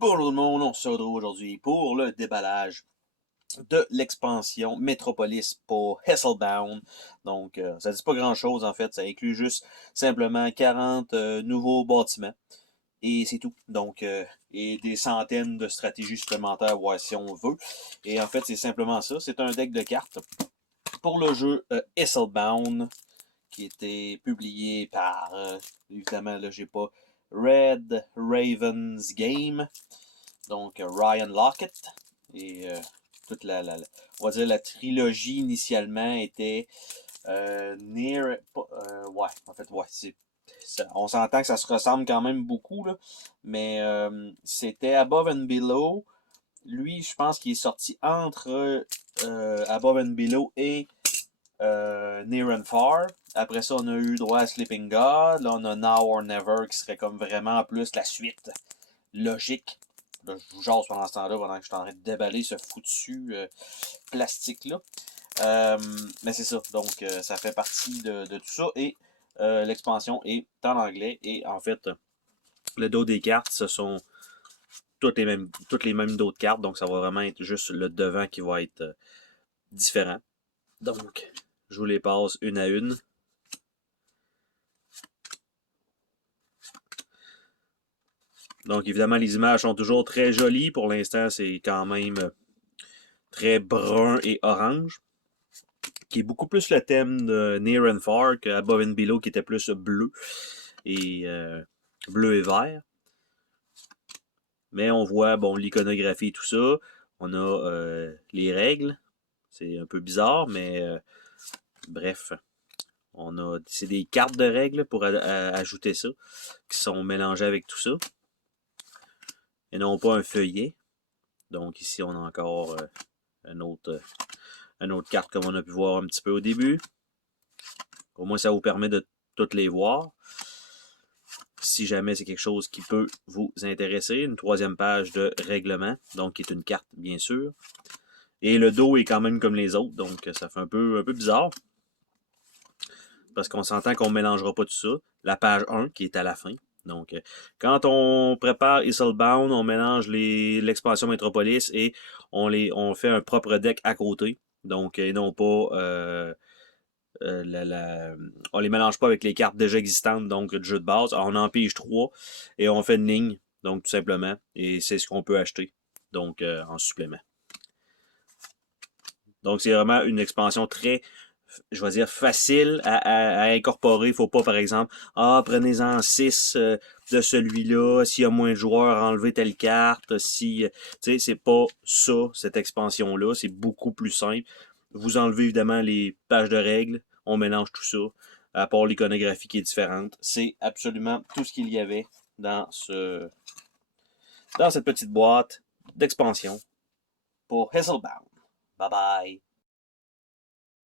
Bonjour tout le monde, on se retrouve aujourd'hui pour le déballage de l'expansion Metropolis pour Hesselbound. Donc, ça dit pas grand-chose en fait, ça inclut juste simplement 40 nouveaux bâtiments. Et c'est tout. Donc, et des centaines de stratégies supplémentaires, voir si on veut. Et en fait, c'est simplement ça. C'est un deck de cartes pour le jeu Hesselbound, qui était publié par, évidemment, là, j'ai pas Red Ravens Game. Donc, Ryan Lockett. Et toute on va dire la trilogie initialement était Near. Ouais, en fait, ouais, on s'entend que ça se ressemble quand même beaucoup, là. Mais c'était Above and Below. Lui, je pense qu'il est sorti entre Above and Below et Near and Far. Après ça, on a eu droit à Sleeping God. Là, on a Now or Never qui serait comme vraiment plus la suite logique. Là, je vous jase pendant ce temps-là, pendant que je suis en train de déballer ce foutu plastique-là. Mais c'est ça. Donc, ça fait partie de tout ça. Et l'expansion est en anglais. Et en fait, le dos des cartes, ce sont toutes les mêmes dos de cartes. Donc, ça va vraiment être juste le devant qui va être différent. Donc, je vous les passe une à une. Donc, évidemment, les images sont toujours très jolies. Pour l'instant, c'est quand même très brun et orange, qui est beaucoup plus le thème de Near and Far que Above and Below, qui était plus bleu et vert. Mais on voit, bon, l'iconographie et tout ça. On a les règles. C'est un peu bizarre, mais bref. C'est des cartes de règles pour ajouter ça, qui sont mélangées avec tout ça. Et non pas un feuillet. Donc ici, on a encore une autre carte comme on a pu voir un petit peu au début. Au moins, ça vous permet de toutes les voir. Si jamais c'est quelque chose qui peut vous intéresser. Une troisième page de règlement, donc qui est une carte, bien sûr. Et le dos est quand même comme les autres, donc ça fait un peu bizarre. Parce qu'on s'entend qu'on ne mélangera pas tout ça. La page 1 qui est à la fin. Donc, quand on prépare Hesselbound, on mélange l'expansion Metropolis et on fait un propre deck à côté. Donc, et non pas on les mélange pas avec les cartes déjà existantes, donc de jeu de base. Alors, on en pige 3 et on fait une ligne, donc tout simplement. Et c'est ce qu'on peut acheter, donc en supplément. Donc, c'est vraiment une expansion très, je vais dire, facile à incorporer. Il ne faut pas, par exemple, prenez-en 6 de celui-là. S'il y a moins de joueurs, enlevez telle carte. Si, tu sais, c'est pas ça, cette expansion-là. C'est beaucoup plus simple. Vous enlevez évidemment les pages de règles. On mélange tout ça. À part l'iconographie qui est différente. C'est absolument tout ce qu'il y avait dans cette petite boîte d'expansion pour Hesselbound. Bye bye.